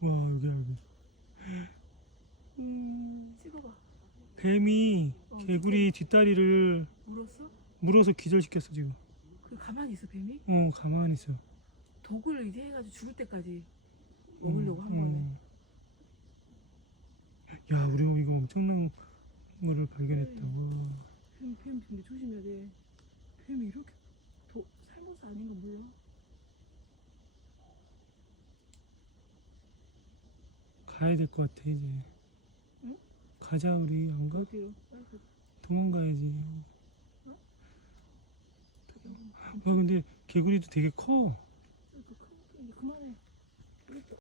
와, 여기. 찍어봐. 뱀이 어, 개구리 뒷다리를 물었어? 물어서 기절시켰어, 지금. 그 가만히 있어 뱀이? 가만히 있어. 독을 이제 해가지고 죽을 때까지 먹으려고 한 거네. 야, 우리 이거 엄청난 거를 발견했다. 와. 뱀 근데 조심해야 돼. 뱀이 이렇게 살모사 아닌 거 몰라? 가야 될 것 같아, 이제. 응? 가자, 우리. 안 가? 어디로? 도망가야지. 와, 근데 개구리도 되게 커. 이제 그만해.